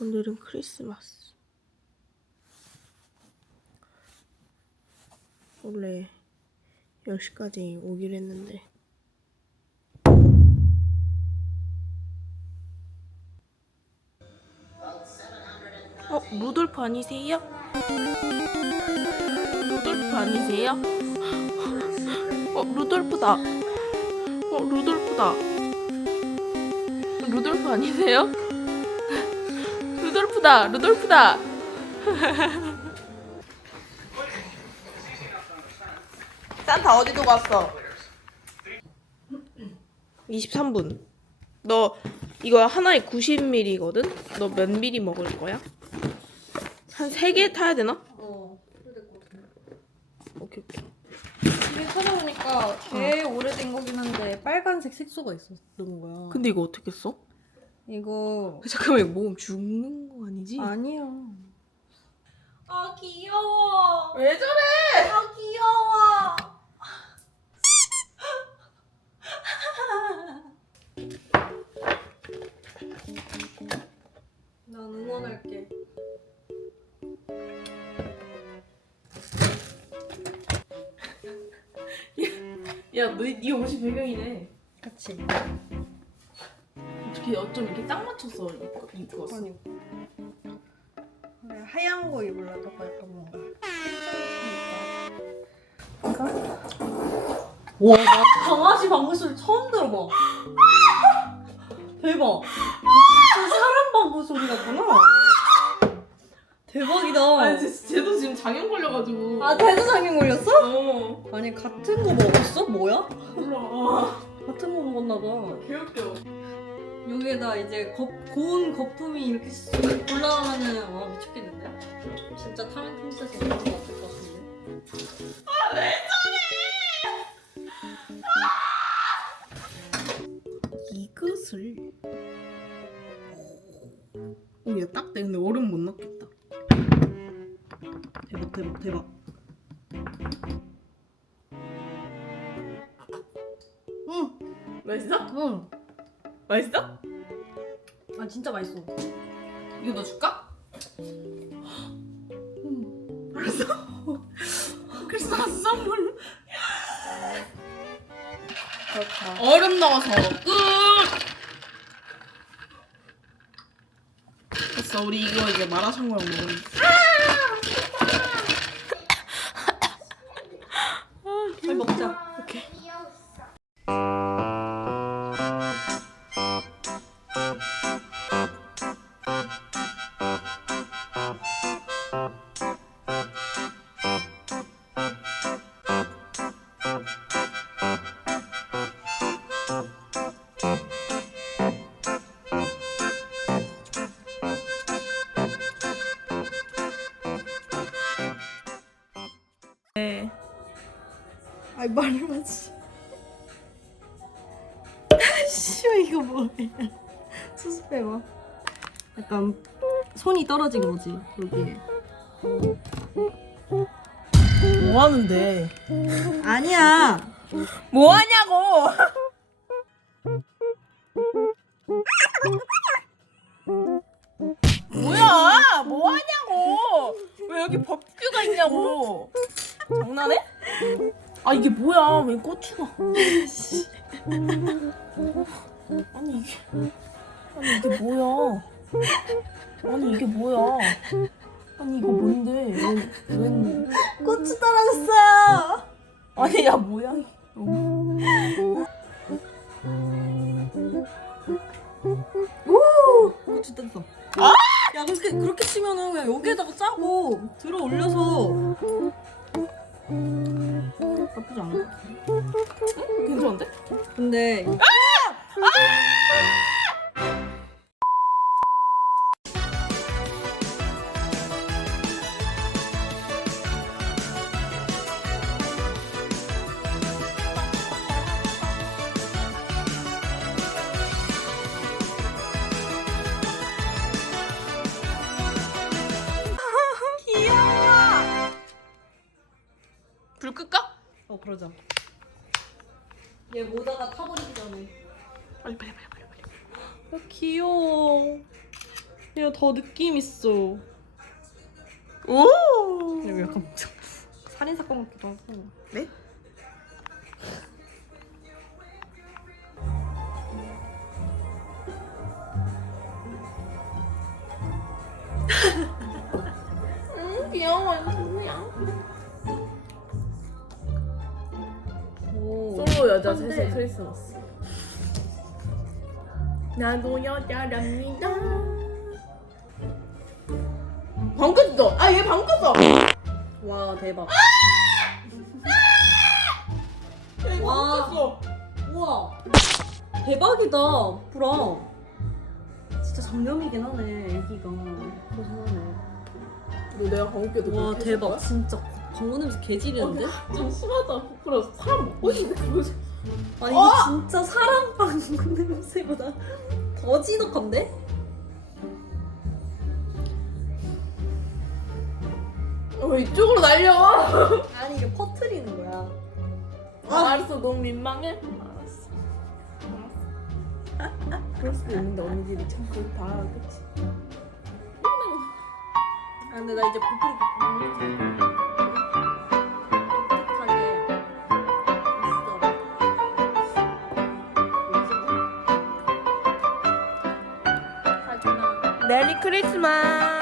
오늘은 크리스마스. 원래 10시까지 오기로 했는데 어? 루돌프 아니세요? 루돌프 아니세요? 어? 루돌프다 어? 루돌프다 루돌프 아니세요? 루돌프다 루돌프다 산타 어디 두고 왔어? 23분 너 이거 하나에 90ml거든? 너 몇 ml 먹을 거야? 한 3개 타야 되나? 어. 오케이 오케이 이게 찾아보니까 꽤 오래된 거긴 한데 빨간색 색소가 있었던 거야. 근데 이거 어떻게 써? 이거 잠깐만 이거 먹으면 죽는 거 아니지? 아니야. 아 귀여워. 왜 저래? 아 귀여워. 난 응원할게. 야, 너, 네 옷이 배경이네. 같이. 어떻게 어쩜 이렇게 딱 맞춰서 입고, 입었어? 아니. 그래, 하얀 거 입으려다가 약간 뭔가. 와, 나 강아지 방구 소리 처음 들어봐. 대박. 진짜 사람 방구 소리 같구나. 대박이다. 아니, 쟤, 쟤도 지금 장염 걸려가지고. 아, 대두장염 걸렸어? 어. 아니, 같은 거 먹었어? 뭐야? 몰라. 같은 거 먹었나 봐. 개웃겨. 여기에다 이제 거, 고운 거품이 이렇게 쑥 올라오면은, 와, 미쳤겠는데? 진짜 타멘통스에서 먹는 거 같을 것 같은데? 이것을. 오, 야, 딱 돼. 근데 얼음 못 넣겠다. 대박, 대박. 응, 맛있어? 응. 맛있어? 아, 진짜 맛있어. 이거 너 줄까? 알았어. 크리스마스 선물. 그렇다. 얼음 넣어서 끝. 됐어. 우리 이거 이제 마라샹궈랑 먹으면. 빨리 먹자. 오케이. 네. 아이, 말을 하지. 씨발, 이거 뭐야. 수습 빼봐. 약간 손이 떨어진 거지, 여기에. 뭐 하는데? 아니야. 뭐 하냐고? 아 이게 뭐야? 왜 고추가? 아니 이게 아니 이게 뭐야? 아니 이게 뭐야? 아니 이거 뭔데? 웬, 웬 고추 떨어졌어요. 아니 야 모양이 너무 오! 고추 떴어. 야, 그렇게, 그렇게 치면은 그냥 여기에다가 짜고 들어 올려서. 나쁘지 않은 것 같아. 괜찮은데? 근데. 귀여 그러자. 얘 모자가 타버리기 전에. 빨리 빨리 빨리 빨리 빨리 야, 귀여워. 얘가 더 느낌 있어. 오. 그리고 약간 살인 사건 같기도 하고. 네? 여자 근데- 셋의 크리스마스. 나도 여자랍니다. 방 껐어. 아 얘 방 껐어. 와 대박. 얘 와. 방 껐어. 우와. 대박이다. 보라. 진짜 장염이긴 하네. 애기가. 고생하네. 너 내가 방귀 껴도 와 그렇게 대박. 진짜 방구 냄새 개지리는데? 거야? 좀 심하다. 부끄러 사람 먹고 있는데 그거지. 아니 이거 진짜 사람 방구 냄새보다 더 진득한데? 어 이쪽으로 날려. 아니 이게 퍼트리는 거야. 아, 알았어 너무 민망해. 알았어. 알았어. 그럴 수도 있는데 언니들이 참 그걸 다 알겠지. 아 근데 나 이제 부풀이 메리 크리스마스.